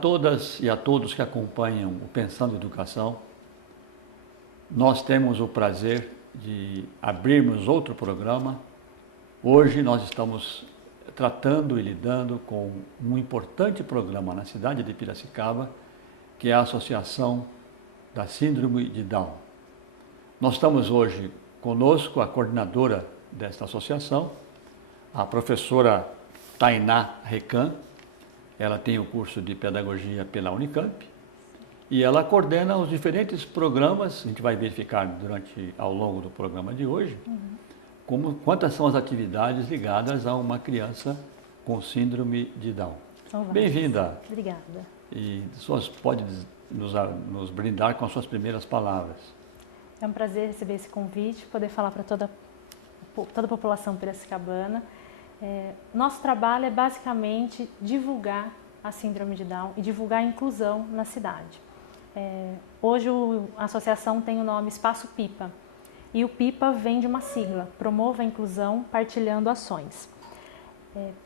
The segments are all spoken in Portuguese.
todas e a todos que acompanham o Pensando Educação. Nós temos o prazer de abrirmos outro programa. Hoje nós estamos tratando e lidando com um importante programa na cidade de Piracicaba, que é a Associação da Síndrome de Down. Nós estamos hoje conosco a coordenadora desta associação, a professora Tainá Recan. Ela tem o curso de Pedagogia pela Unicamp e ela coordena os diferentes programas. A gente vai verificar ao longo do programa de hoje quantas são as atividades ligadas a uma criança com síndrome de Down. Bem-vinda. Obrigada. E pode nos brindar com as suas primeiras palavras. É um prazer receber esse convite, poder falar para toda a população piracicabana. Nosso trabalho é basicamente divulgar a síndrome de Down e divulgar a inclusão na cidade. Hoje a associação tem o nome Espaço PIPA e o PIPA vem de uma sigla, Promova a Inclusão Partilhando Ações.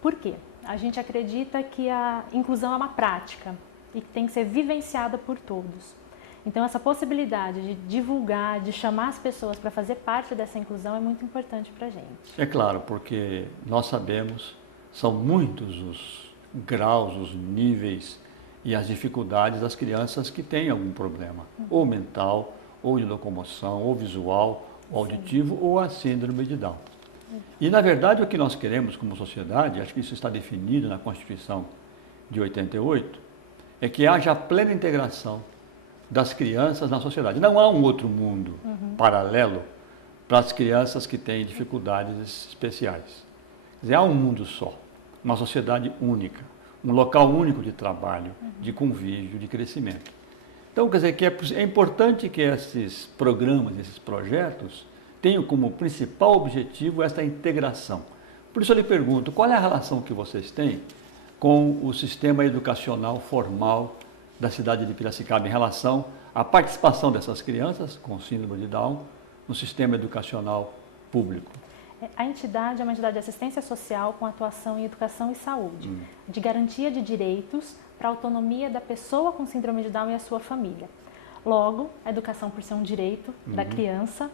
Por quê? A gente acredita que a inclusão é uma prática e que tem que ser vivenciada por todos. Então essa possibilidade de divulgar, de chamar as pessoas para fazer parte dessa inclusão é muito importante para a gente. É claro, porque nós sabemos, são muitos os graus, os níveis e as dificuldades das crianças que têm algum problema, ou mental, ou de locomoção, ou visual, ou auditivo, ou a síndrome de Down. E na verdade o que nós queremos como sociedade, acho que isso está definido na Constituição de 88, é que haja plena integração das crianças na sociedade. Não há um outro mundo paralelo para as crianças que têm dificuldades especiais. Quer dizer, há um mundo só, uma sociedade única, um local único de trabalho, de convívio, de crescimento. Então, quer dizer, que é importante que esses programas, esses projetos, tenham como principal objetivo esta integração. Por isso eu lhe pergunto, qual é a relação que vocês têm com o sistema educacional formal da cidade de Piracicaba em relação à participação dessas crianças com síndrome de Down no sistema educacional público? A entidade é uma entidade de assistência social com atuação em educação e saúde, de garantia de direitos para a autonomia da pessoa com síndrome de Down e a sua família. Logo, a educação, por ser um direito da criança,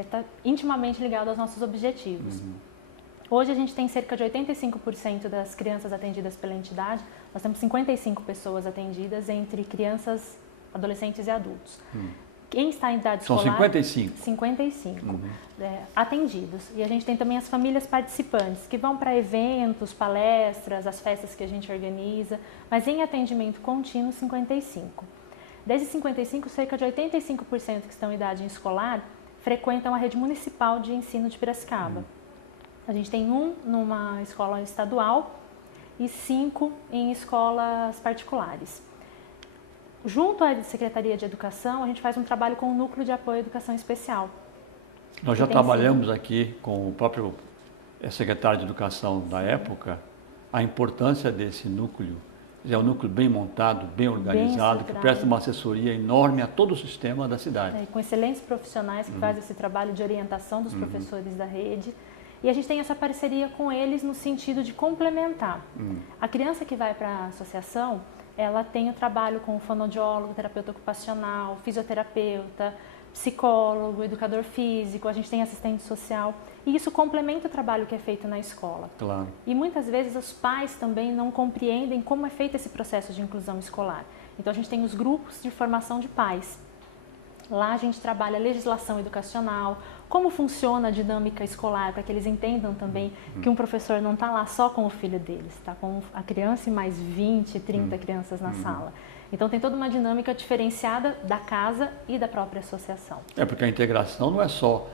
está intimamente ligada aos nossos objetivos. Hoje a gente tem cerca de 85% das crianças atendidas pela entidade, nós temos 55 pessoas atendidas entre crianças, adolescentes e adultos. Quem está em idade São escolar... 55? 55 atendidos. E a gente tem também as famílias participantes, que vão para eventos, palestras, as festas que a gente organiza, mas em atendimento contínuo, 55. Desses 55, cerca de 85% que estão em idade escolar frequentam a rede municipal de ensino de Piracicaba. A gente tem numa escola estadual e 5 em escolas particulares. Junto à Secretaria de Educação, a gente faz um trabalho com o Núcleo de Apoio à Educação Especial. Nós já trabalhamos aqui com o próprio secretário de Educação da época, a importância desse núcleo. É um núcleo bem montado, bem organizado, que presta uma assessoria enorme a todo o sistema da cidade. Com excelentes profissionais que fazem esse trabalho de orientação dos professores da rede. E a gente tem essa parceria com eles no sentido de complementar. A criança que vai para a associação, ela tem o trabalho com o fonoaudiólogo, terapeuta ocupacional, fisioterapeuta, psicólogo, educador físico, a gente tem assistente social. E isso complementa o trabalho que é feito na escola. Claro. E muitas vezes os pais também não compreendem como é feito esse processo de inclusão escolar. Então a gente tem os grupos de formação de pais. Lá a gente trabalha legislação educacional, como funciona a dinâmica escolar, para que eles entendam também que um professor não está lá só com o filho deles, está com a criança e mais 20, 30 crianças na sala. Então tem toda uma dinâmica diferenciada da casa e da própria associação. Porque a integração não é só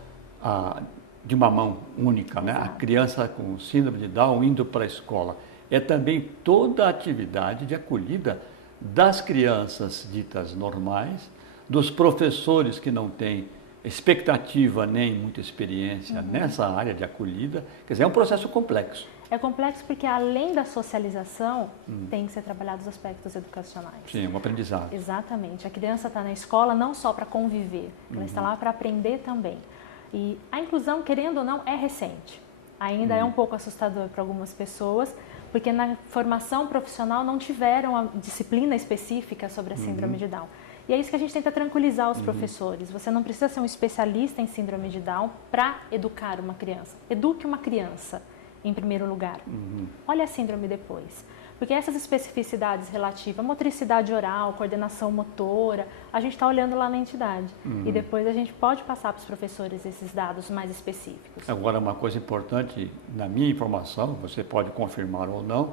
de uma mão única, né? A criança com síndrome de Down indo para a escola. É também toda a atividade de acolhida das crianças ditas normais, dos professores que não têm expectativa nem muita experiência nessa área de acolhida. Quer dizer, é um processo complexo. É complexo porque, além da socialização, tem que ser trabalhados os aspectos educacionais. Sim, um aprendizado. Exatamente. A criança está na escola não só para conviver, ela está lá para aprender também. E a inclusão, querendo ou não, é recente. Ainda é um pouco assustador para algumas pessoas, porque na formação profissional não tiveram a disciplina específica sobre a síndrome de Down. E é isso que a gente tenta tranquilizar os professores. Você não precisa ser um especialista em síndrome de Down para educar uma criança. Eduque uma criança, em primeiro lugar. Olha a síndrome depois. Porque essas especificidades relativas à motricidade oral, coordenação motora, a gente está olhando lá na entidade. E depois a gente pode passar para os professores esses dados mais específicos. Agora, uma coisa importante, na minha informação, você pode confirmar ou não,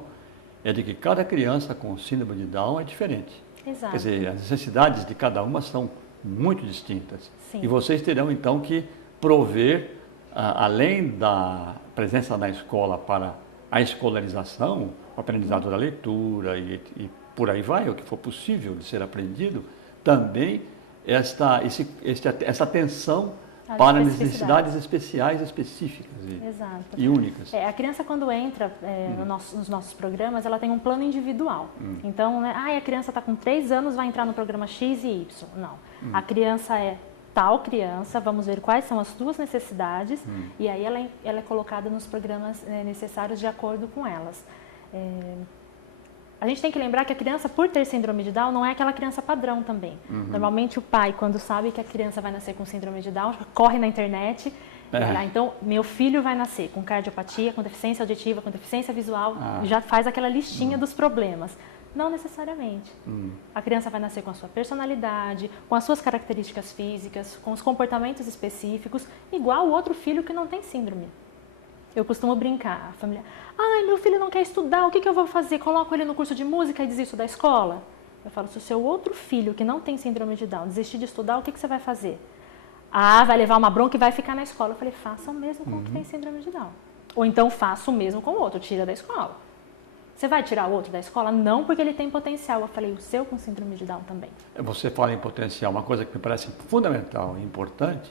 é de que cada criança com síndrome de Down é diferente. Exato. Quer dizer, as necessidades de cada uma são muito distintas. Sim. E vocês terão, então, que prover, além da presença na escola para a escolarização, o aprendizado da leitura e por aí vai, o que for possível de ser aprendido, também essa atenção para necessidades especiais, específicas e únicas. A criança, quando entra nos nossos programas, ela tem um plano individual. Então, né, a criança está com 3 anos, vai entrar no programa X e Y. Não. A criança é tal criança, vamos ver quais são as suas necessidades e aí ela é colocada nos programas necessários de acordo com elas. A gente tem que lembrar que a criança, por ter síndrome de Down, não é aquela criança padrão também. Normalmente o pai, quando sabe que a criança vai nascer com síndrome de Down, corre na internet, então meu filho vai nascer com cardiopatia, com deficiência auditiva, com deficiência visual, já faz aquela listinha dos problemas. Não necessariamente. A criança vai nascer com a sua personalidade, com as suas características físicas, com os comportamentos específicos, igual o outro filho que não tem síndrome. Eu costumo brincar, a família, meu filho não quer estudar, o que eu vou fazer? Coloco ele no curso de música e desisto da escola? Eu falo, se o seu outro filho que não tem síndrome de Down desistir de estudar, o que você vai fazer? Vai levar uma bronca e vai ficar na escola. Eu falei, faça o mesmo com o que tem síndrome de Down. Ou então faça o mesmo com o outro, tira da escola. Você vai tirar o outro da escola? Não, porque ele tem potencial. Eu falei, o seu com síndrome de Down também. Você fala em potencial, uma coisa que me parece fundamental e importante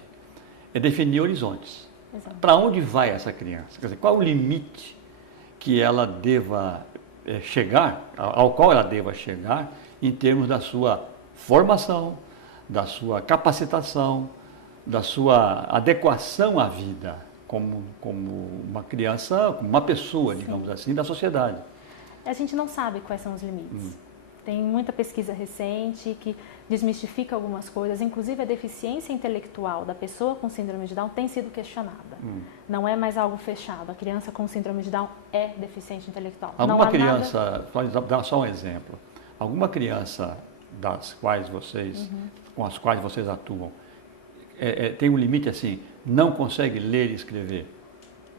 é definir horizontes. Para onde vai essa criança? Quer dizer, qual é o limite que ela deva chegar, ao qual ela deva chegar em termos da sua formação, da sua capacitação, da sua adequação à vida como uma criança, como uma pessoa, digamos assim, da sociedade. A gente não sabe quais são os limites. Tem muita pesquisa recente que desmistifica algumas coisas, inclusive a deficiência intelectual da pessoa com síndrome de Down tem sido questionada. Não é mais algo fechado. A criança com síndrome de Down é deficiente intelectual. Alguma criança, dá só um exemplo, alguma criança com as quais vocês atuam, tem um limite assim, não consegue ler e escrever?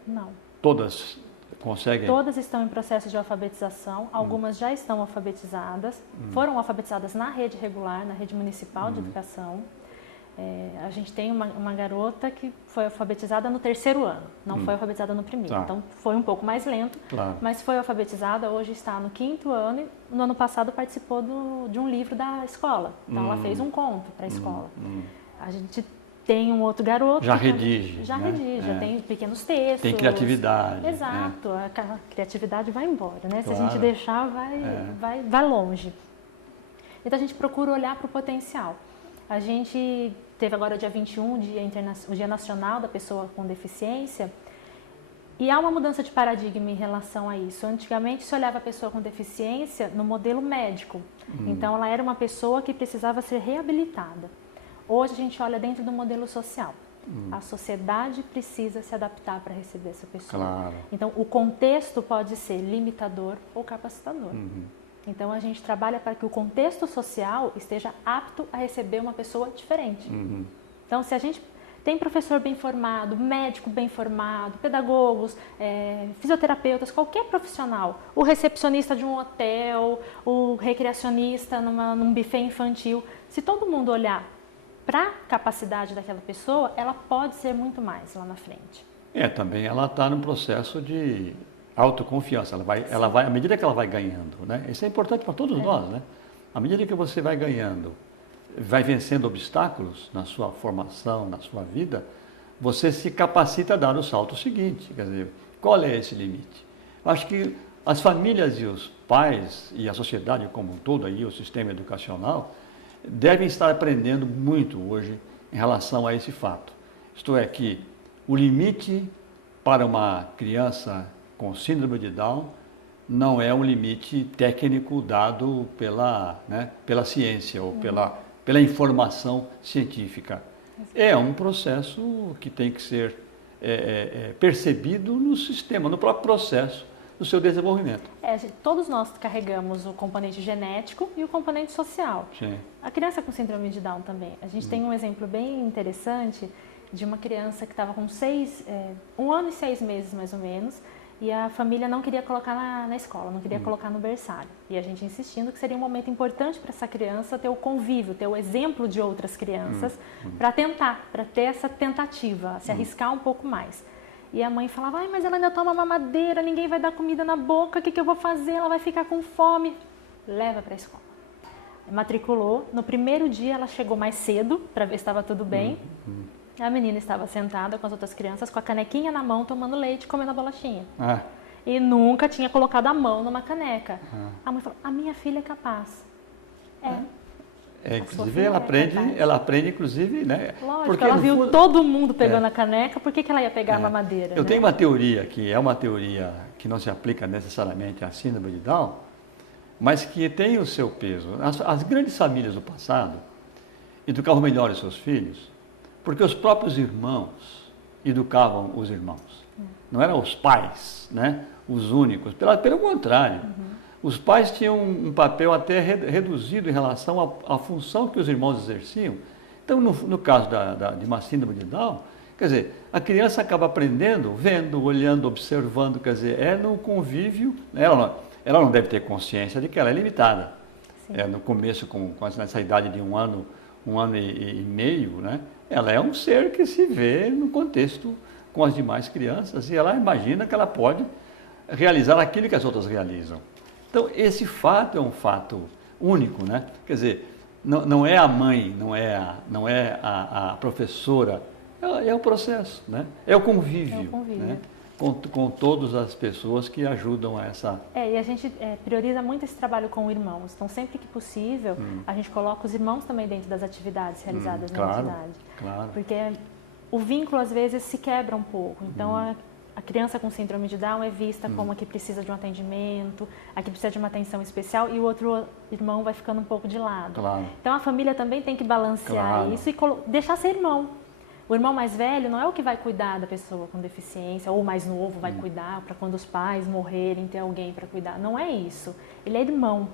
Não. Todas conseguem? Todas estão em processo de alfabetização, algumas já estão alfabetizadas, foram alfabetizadas na rede regular, na rede municipal de educação. A gente tem uma garota que foi alfabetizada no 3º ano, não foi alfabetizada no 1º, então foi um pouco mais lento, mas foi alfabetizada, hoje está no 5º ano e no ano passado participou de um livro da escola, então ela fez um conto para a escola. A gente tem um outro garoto. Já redige. Já redige, já tem pequenos textos. Tem criatividade. Exato, a criatividade vai embora, né? Claro. Se a gente deixar, vai longe. Então a gente procura olhar para o potencial. A gente teve agora dia 21, o Dia Nacional da Pessoa com Deficiência, e há uma mudança de paradigma em relação a isso. Antigamente se olhava a pessoa com deficiência no modelo médico, então ela era uma pessoa que precisava ser reabilitada. Hoje a gente olha dentro do modelo social. A sociedade precisa se adaptar para receber essa pessoa. Claro. Então, o contexto pode ser limitador ou capacitador. Então, a gente trabalha para que o contexto social esteja apto a receber uma pessoa diferente. Então, se a gente tem professor bem formado, médico bem formado, pedagogos, fisioterapeutas, qualquer profissional, o recepcionista de um hotel, o recreacionista num buffet infantil, se todo mundo olhar para a capacidade daquela pessoa, ela pode ser muito mais lá na frente. Também ela está num processo de autoconfiança, ela vai, à medida que ela vai ganhando, né? Isso é importante para todos nós, né? À medida que você vai ganhando, vai vencendo obstáculos na sua formação, na sua vida, você se capacita a dar o salto seguinte, quer dizer, qual é esse limite? Acho que as famílias e os pais e a sociedade como um todo, aí, o sistema educacional, devem estar aprendendo muito hoje em relação a esse fato. Isto é, que o limite para uma criança com síndrome de Down não é um limite técnico dado pela ciência ou pela informação científica. É um processo que tem que ser percebido no sistema, no próprio processo do seu desenvolvimento. Todos nós carregamos o componente genético e o componente social. Sim. A criança com síndrome de Down também. A gente tem um exemplo bem interessante de uma criança que estava com 1 ano e 6 meses mais ou menos, e a família não queria colocar na escola, não queria colocar no berçário. E a gente insistindo que seria um momento importante para essa criança ter o convívio, ter o exemplo de outras crianças, para tentar, para ter essa tentativa, se arriscar um pouco mais. E a mãe falava, mas ela ainda toma mamadeira, ninguém vai dar comida na boca, o que eu vou fazer? Ela vai ficar com fome. Leva para a escola. Matriculou. No primeiro dia ela chegou mais cedo, para ver se estava tudo bem. A menina estava sentada com as outras crianças, com a canequinha na mão, tomando leite, comendo a bolachinha. E nunca tinha colocado a mão numa caneca. A mãe falou, a minha filha é capaz. Inclusive ela aprende, inclusive, né? Lógico, porque ela viu todo mundo pegando a caneca, por que ela ia pegar a mamadeira? Eu tenho uma teoria, que é uma teoria que não se aplica necessariamente à síndrome de Down, mas que tem o seu peso. As grandes famílias do passado educavam melhor os seus filhos, porque os próprios irmãos educavam os irmãos. Não eram os pais, né? Os únicos. Pelo contrário. Os pais tinham um papel até reduzido em relação à função que os irmãos exerciam. Então, no caso de uma síndrome de Down, quer dizer, a criança acaba aprendendo, vendo, olhando, observando, quer dizer, é no convívio, ela não deve ter consciência de que ela é limitada. No começo, nessa idade de um ano e meio, né, ela é um ser que se vê no contexto com as demais crianças e ela imagina que ela pode realizar aquilo que as outras realizam. Então, esse fato é um fato único, né? Quer dizer, não é a mãe, não é a professora, é o processo, né? É o convívio, né? Com todas as pessoas que ajudam a essa... E a gente prioriza muito esse trabalho com irmãos. Então, sempre que possível, a gente coloca os irmãos também dentro das atividades realizadas na entidade. Claro. Porque o vínculo, às vezes, se quebra um pouco. Então, a criança com síndrome de Down é vista como a que precisa de um atendimento, a que precisa de uma atenção especial, e o outro irmão vai ficando um pouco de lado. Claro. Então, a família também tem que balancear isso e deixar ser irmão. O irmão mais velho não é o que vai cuidar da pessoa com deficiência, ou o mais novo vai cuidar para quando os pais morrerem ter alguém para cuidar. Não é isso. Ele é irmão.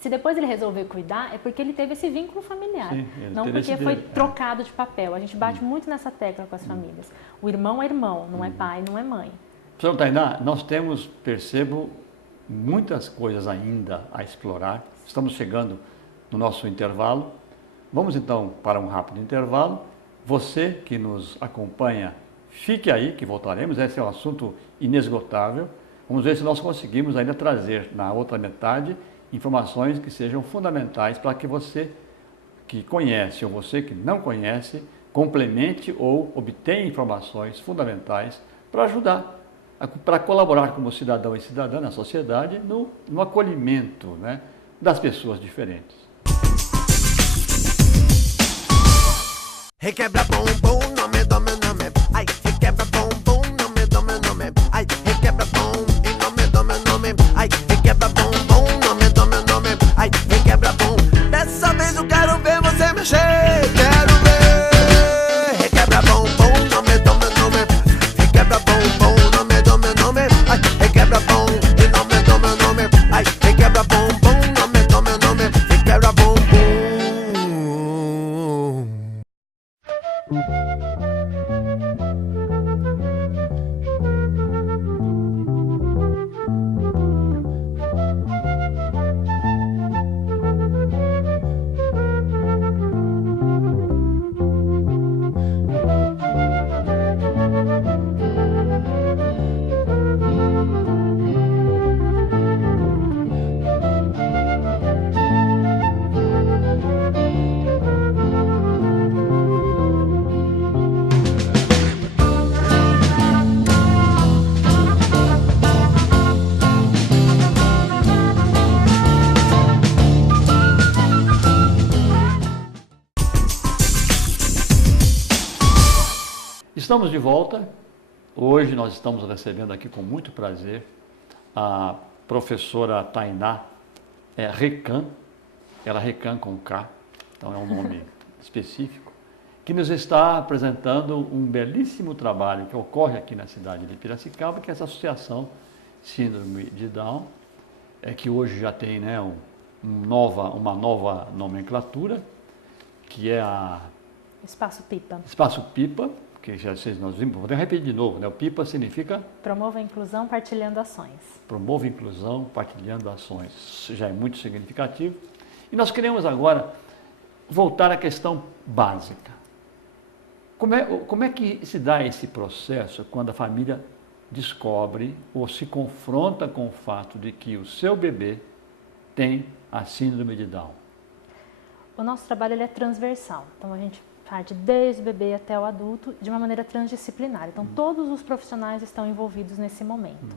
Se depois ele resolver cuidar, é porque ele teve esse vínculo familiar. Sim, não porque foi trocado de papel. A gente bate muito nessa tecla com as famílias. O irmão é irmão, não é pai, não é mãe. Professor Tainá, nós temos, percebo, muitas coisas ainda a explorar. Estamos chegando no nosso intervalo. Vamos então para um rápido intervalo. Você que nos acompanha, fique aí que voltaremos. Esse é um assunto inesgotável. Vamos ver se nós conseguimos ainda trazer na outra metade informações que sejam fundamentais para que você que conhece ou você que não conhece, complemente ou obtenha informações fundamentais para ajudar, para colaborar como cidadão e cidadã na sociedade no acolhimento, né, das pessoas diferentes. Requebra bumbum, nome, nome, nome. Ai, requebra bumbum, nome, nome, nome. Ai, requebra bum, e nome, nome, nome. Ai, requebra bumbum, nome, nome, nome. Ai, requebra bum. Dessa vez eu quero ver você mexer. Quero ver. Requebra bumbum, nome, nome, nome. Requebra bumbum, nome, nome, nome. Ai, requebra bum, e nome, nome, nome. Ai, requebra bumbum, nome, nome, nome. Requebra bumbum. Estamos de volta. Hoje nós estamos recebendo aqui com muito prazer a professora Tainá Recan, ela Recan com K, então é um nome específico, que nos está apresentando um belíssimo trabalho que ocorre aqui na cidade de Piracicaba, que é essa associação Síndrome de Down, que hoje já tem, né, uma nova nomenclatura, que é a Espaço Pipa. Espaço Pipa, que nós vimos, vou repetir de novo, né? O Pipa significa Promova a inclusão partilhando ações. Promove a inclusão partilhando ações. Isso já é muito significativo. E nós queremos agora voltar à questão básica. Como é que se dá esse processo quando a família descobre ou se confronta com o fato de que o seu bebê tem a síndrome de Down? O nosso trabalho ele é transversal, então a gente parte desde o bebê até o adulto de uma maneira transdisciplinar. Então todos os profissionais estão envolvidos nesse momento.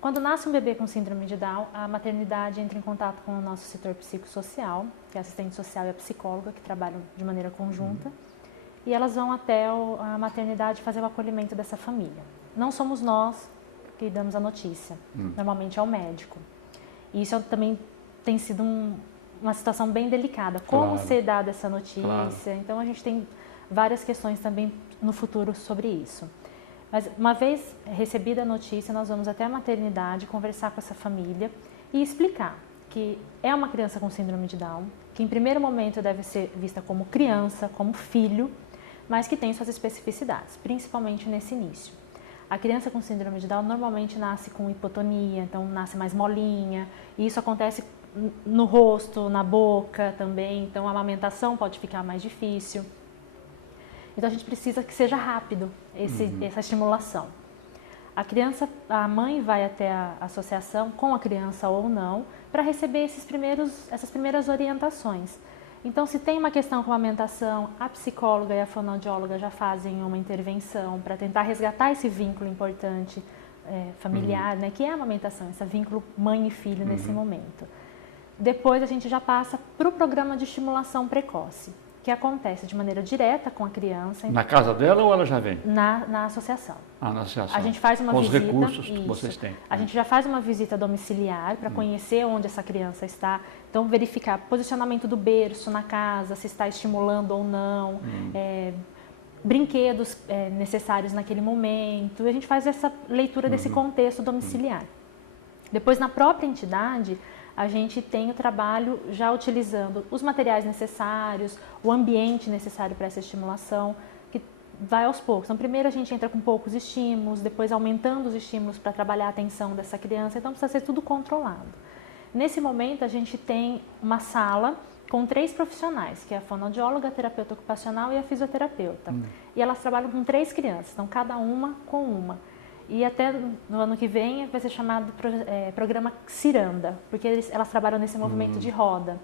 Quando nasce um bebê com síndrome de Down, a maternidade entra em contato com o nosso setor psicossocial, que é a assistente social e a psicóloga, que trabalham de maneira conjunta, e elas vão até a maternidade fazer o acolhimento dessa família. Não somos nós que damos a notícia, normalmente é o médico. E isso também tem sido uma situação bem delicada. Como ser dada essa notícia? Claro. Então a gente tem várias questões também no futuro sobre isso. Mas uma vez recebida a notícia, nós vamos até a maternidade conversar com essa família e explicar que é uma criança com síndrome de Down, que em primeiro momento deve ser vista como criança, como filho, mas que tem suas especificidades, principalmente nesse início. A criança com síndrome de Down normalmente nasce com hipotonia, então nasce mais molinha, e isso acontece no rosto, na boca também, então a amamentação pode ficar mais difícil. Então a gente precisa que seja rápido essa estimulação. A mãe vai até a associação com a criança ou não para receber essas primeiras orientações. Então, se tem uma questão com a amamentação, a psicóloga e a fonoaudióloga já fazem uma intervenção para tentar resgatar esse vínculo importante familiar, né, que é a amamentação, esse vínculo mãe e filho nesse momento. Depois a gente já passa para o programa de estimulação precoce, que acontece de maneira direta com a criança. Na casa dela ou ela já vem? Na associação. Na associação. A gente faz uma visita. Com os recursos que vocês têm. A gente já faz uma visita domiciliar para conhecer onde essa criança está. Então, verificar posicionamento do berço na casa, se está estimulando ou não, brinquedos necessários naquele momento. A gente faz essa leitura desse contexto domiciliar. Depois, na própria entidade, a gente tem o trabalho já utilizando os materiais necessários, o ambiente necessário para essa estimulação, que vai aos poucos. Então, primeiro a gente entra com poucos estímulos, depois aumentando os estímulos para trabalhar a atenção dessa criança, então precisa ser tudo controlado. Nesse momento, a gente tem uma sala com 3 profissionais, que é a fonoaudióloga, a terapeuta ocupacional e a fisioterapeuta. E elas trabalham com 3 crianças, então cada uma com uma. E até no ano que vem vai ser chamado programa Ciranda, porque elas trabalham nesse movimento de roda.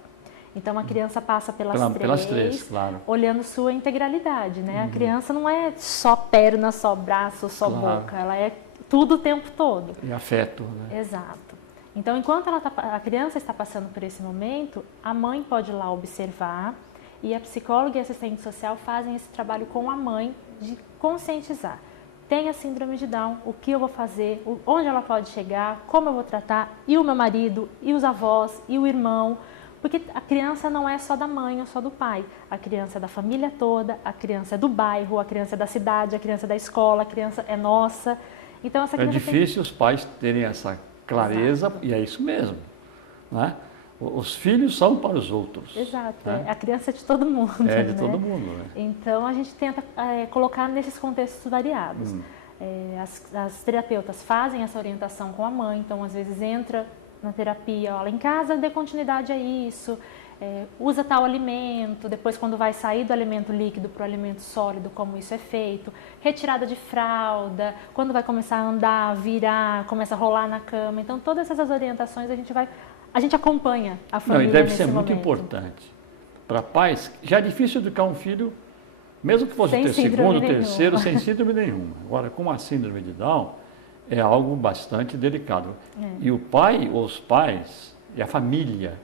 Então a criança passa pelas três, claro. Olhando sua integralidade, né? A criança não é só perna, só braço, só boca, ela é tudo o tempo todo. E afeto, né? Exato. Então enquanto a criança está passando por esse momento, a mãe pode ir lá observar e a psicóloga e a assistente social fazem esse trabalho com a mãe de conscientizar. Tem a síndrome de Down, o que eu vou fazer, onde ela pode chegar, como eu vou tratar, e o meu marido, e os avós, e o irmão, porque a criança não é só da mãe ou só do pai, a criança é da família toda, a criança é do bairro, a criança é da cidade, a criança é da escola, a criança é nossa. Então, essa criança difícil os pais terem essa clareza, e é isso mesmo, né? Os filhos são para os outros. Exato, né? A criança é de todo mundo. É de né? todo mundo. Né? Então a gente tenta colocar nesses contextos variados. As terapeutas fazem essa orientação com a mãe, então às vezes entra na terapia, olha, em casa dê continuidade a isso, usa tal alimento, depois quando vai sair do alimento líquido para o alimento sólido, como isso é feito, retirada de fralda, quando vai começar a andar, virar, começa a rolar na cama. Então todas essas orientações a gente acompanha a família. Não, e deve ser momento. muito importante para pais. Já é difícil educar um filho, mesmo que fosse ter segundo, terceiro, sem síndrome nenhuma. Agora, com a síndrome de Down, é algo bastante delicado. E o pai, ou os pais, e a família,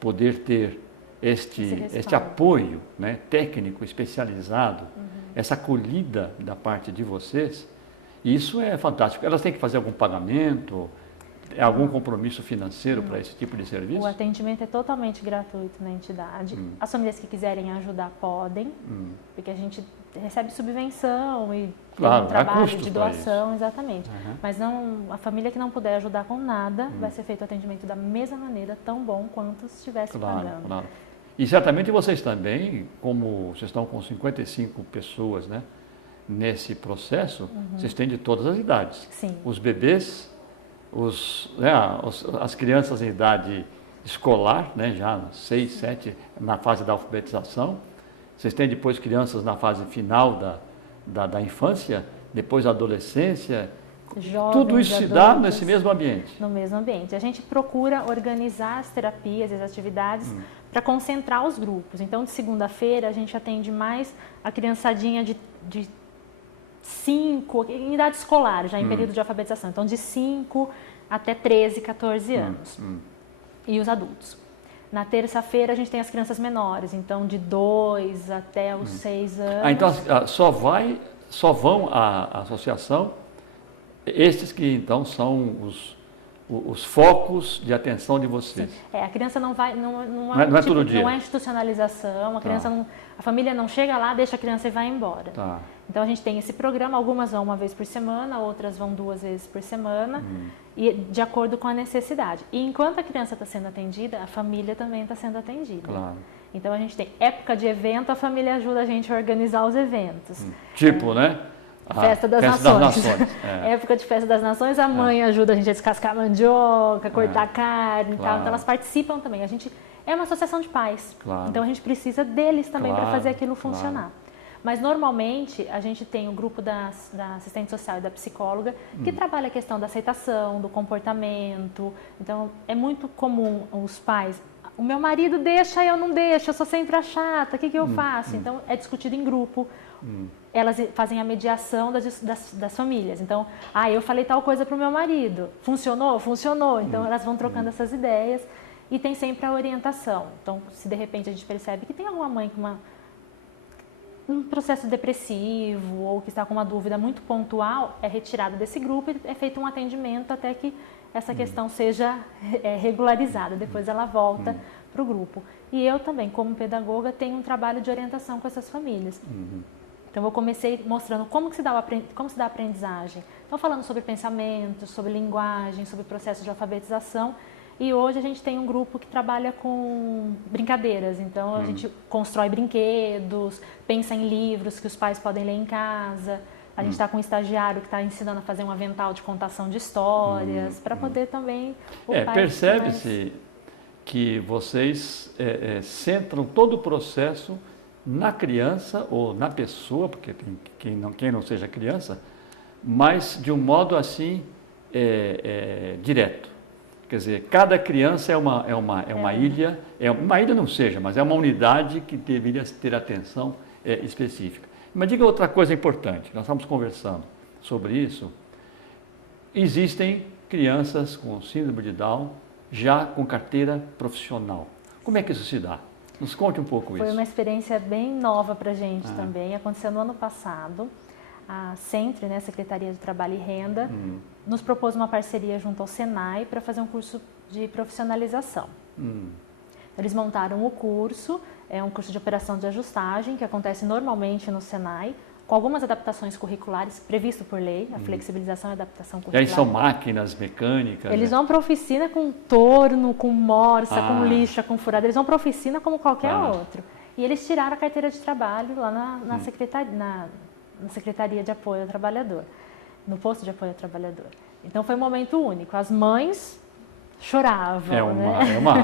poder ter este apoio, né, técnico, especializado, essa acolhida da parte de vocês, isso é fantástico. Elas têm que fazer algum pagamento? algum compromisso financeiro para esse tipo de serviço? O atendimento é totalmente gratuito na entidade. As famílias que quiserem ajudar podem, porque a gente recebe subvenção e Claro, tem um trabalho há custos de para doação, exatamente. Mas não, a família que não puder ajudar com nada, vai ser feito o atendimento da mesma maneira, tão bom quanto se estivesse pagando. Claro. E certamente vocês também, como vocês estão com 55 pessoas, né, nesse processo, vocês têm de todas as idades. Sim. Os bebês, as crianças em idade escolar, né, já 6, 7, na fase da alfabetização. Vocês têm depois crianças na fase final da infância, depois a adolescência. Jovens, tudo isso se dá adultos, nesse mesmo ambiente. No mesmo ambiente. A gente procura organizar as terapias e as atividades para concentrar os grupos. Então, de segunda-feira, a gente atende mais a criançadinha de 5, em idade escolar, já em período de alfabetização. Então, de 5 até 13, 14 anos. E os adultos. Na terça-feira, a gente tem as crianças menores, então de 2 até os 6 anos. Então, só vão à associação estes que, então, são os focos de atenção de vocês. Sim. A criança não vai, não é todo dia. Não é institucionalização, a família não chega lá, deixa a criança e vai embora. Tá. Então a gente tem esse programa, algumas vão uma vez por semana, outras vão 2 vezes por semana, e de acordo com a necessidade. E enquanto a criança está sendo atendida, a família também está sendo atendida. Claro. Então a gente tem época de evento, a família ajuda a gente a organizar os eventos. Tipo, né? Festa das Nações. É. Época de Festa das Nações, a mãe ajuda a gente a descascar a mandioca, cortar carne e tal. Então elas participam também. A gente é uma associação de pais. Claro. Então a gente precisa deles também para fazer aquilo claro. funcionar. Mas normalmente a gente tem o grupo da assistente social e da psicóloga que trabalha a questão da aceitação, do comportamento. Então é muito comum os pais, o meu marido deixa, eu não deixo, eu sou sempre a chata, o que eu faço? Então é discutido em grupo. Elas fazem a mediação das famílias. Então, eu falei tal coisa para o meu marido. Funcionou? Funcionou. Então elas vão trocando essas ideias e tem sempre a orientação. Então, se de repente a gente percebe que tem alguma mãe com um processo depressivo ou que está com uma dúvida muito pontual, é retirada desse grupo e é feito um atendimento até que essa questão seja regularizada. Depois ela volta para o grupo. E eu também, como pedagoga, tenho um trabalho de orientação com essas famílias. Então eu comecei mostrando como se dá a aprendizagem. Então falando sobre pensamentos, sobre linguagem, sobre processo de alfabetização. E hoje a gente tem um grupo que trabalha com brincadeiras. Então a gente constrói brinquedos, pensa em livros que os pais podem ler em casa. A gente está com um estagiário que está ensinando a fazer um avental de contação de histórias, para poder também... Percebe-se que vocês centram todo o processo na criança ou na pessoa, porque tem quem não seja criança, mas de um modo assim direto. Quer dizer, cada criança é uma ilha, uma ilha não seja, mas é uma unidade que deveria ter atenção específica. Mas diga outra coisa importante, nós estamos conversando sobre isso. Existem crianças com síndrome de Down já com carteira profissional. Como é que isso se dá? Nos conte um pouco isso. Foi uma experiência bem nova para a gente também. Aconteceu no ano passado. A Centre, né, Secretaria de Trabalho e Renda, nos propôs uma parceria junto ao Senai para fazer um curso de profissionalização. Eles montaram o curso, é um curso de operação de ajustagem, que acontece normalmente no Senai, com algumas adaptações curriculares previsto por lei, a flexibilização e adaptação curricular. E aí são máquinas mecânicas? Eles vão para a oficina com torno, com morsa, com lixa, com furada. Eles vão para a oficina como qualquer outro. E eles tiraram a carteira de trabalho lá na Secretaria de Apoio ao Trabalhador, no posto de apoio ao trabalhador. Então foi um momento único. As mães choravam.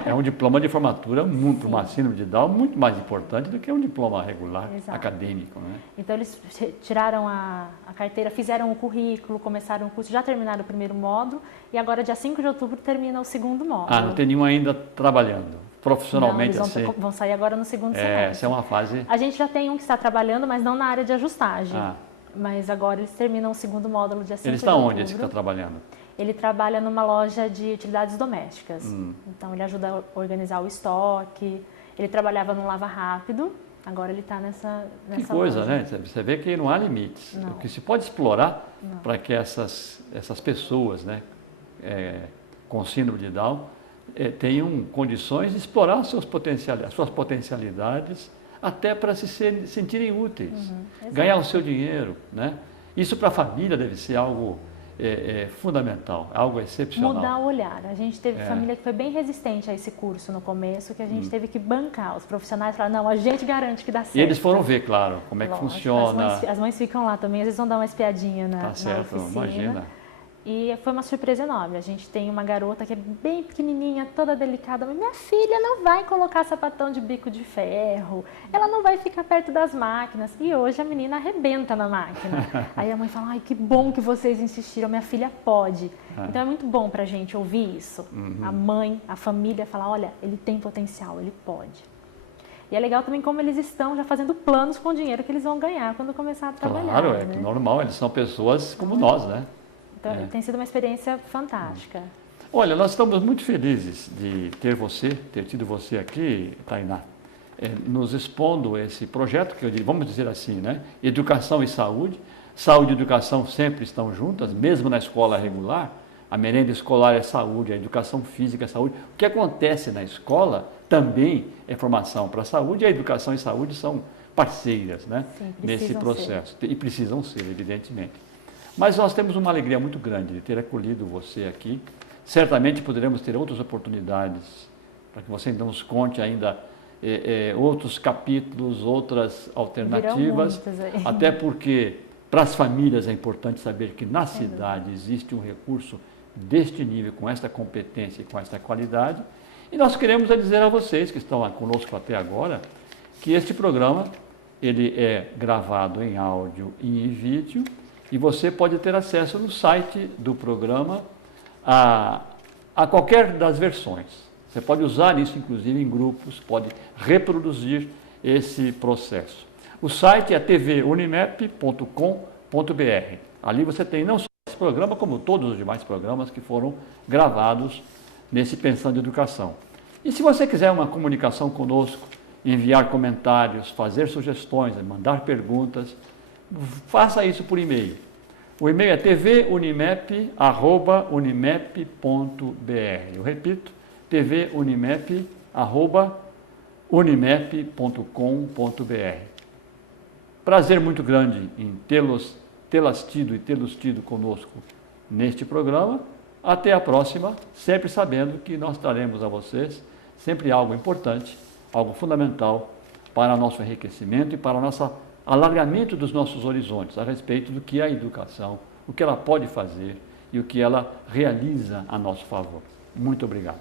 É um diploma de formatura muito, uma síndrome de Down muito mais importante do que um diploma regular, acadêmico. Né? Então eles tiraram a carteira, fizeram o currículo, começaram o curso, já terminaram o primeiro módulo e agora dia 5 de outubro termina o segundo módulo. Não tem nenhum ainda trabalhando profissionalmente? Não, eles vão sair agora no segundo semestre. Essa é uma fase... A gente já tem um que está trabalhando, mas não na área de ajustagem. Mas agora eles terminam o segundo módulo dia 5 de outubro. Ele está onde, esse que está trabalhando? Ele trabalha numa loja de utilidades domésticas. Então, ele ajuda a organizar o estoque. Ele trabalhava no Lava Rápido, agora ele está nessa Que coisa, loja. né? Você vê que não há limites. O que se pode explorar para que essas pessoas, né, com síndrome de Down tenham condições de explorar as suas potencialidades, até para se sentirem úteis, ganhar o seu dinheiro, né? Isso para a família deve ser algo fundamental, algo excepcional. Mudar o olhar. A gente teve família que foi bem resistente a esse curso no começo, que a gente teve que bancar. Os profissionais falaram, não, a gente garante que dá certo. E eles foram ver, claro, como é que funciona. As mães ficam lá também, às vezes vão dar uma espiadinha na certo, oficina. Imagina. E foi uma surpresa enorme. A gente tem uma garota que é bem pequenininha, toda delicada, mas minha filha não vai colocar sapatão de bico de ferro, ela não vai ficar perto das máquinas. E hoje a menina arrebenta na máquina. Aí a mãe fala, ai, que bom que vocês insistiram, minha filha pode. Então é muito bom pra gente ouvir isso. A mãe, a família falar, olha, ele tem potencial, ele pode. E é legal também como eles estão já fazendo planos com o dinheiro que eles vão ganhar quando começar a trabalhar. Claro, né? Normal, eles são pessoas como nós, né? Então, tem sido uma experiência fantástica. Olha, nós estamos muito felizes de ter tido você aqui, Tainá, nos expondo esse projeto, que vamos dizer assim, né? Educação e saúde. Saúde e educação sempre estão juntas, mesmo na escola regular. A merenda escolar é saúde, a educação física é saúde. O que acontece na escola também é formação para a saúde, e a educação e saúde são parceiras, né? Sim, nesse processo. E precisam ser, evidentemente. Mas nós temos uma alegria muito grande de ter acolhido você aqui. Certamente poderemos ter outras oportunidades para que você então nos conte ainda outros capítulos, outras alternativas. Até porque para as famílias é importante saber que na cidade existe um recurso deste nível, com esta competência e com esta qualidade. E nós queremos dizer a vocês que estão conosco até agora que este programa ele é gravado em áudio e em vídeo. E você pode ter acesso no site do programa a qualquer das versões. Você pode usar isso, inclusive, em grupos, pode reproduzir esse processo. O site é tvunimep.com.br. Ali você tem não só esse programa, como todos os demais programas que foram gravados nesse Pensando em Educação. E se você quiser uma comunicação conosco, enviar comentários, fazer sugestões, mandar perguntas, faça isso por e-mail. O e-mail é tvunimep@unimep.br. Eu repito, tvunimep@unimep.com.br. Prazer muito grande em tê-las tido conosco neste programa. Até a próxima, sempre sabendo que nós traremos a vocês sempre algo importante, algo fundamental para nosso enriquecimento e para o nosso alargamento dos nossos horizontes a respeito do que é a educação, o que ela pode fazer e o que ela realiza a nosso favor. Muito obrigado.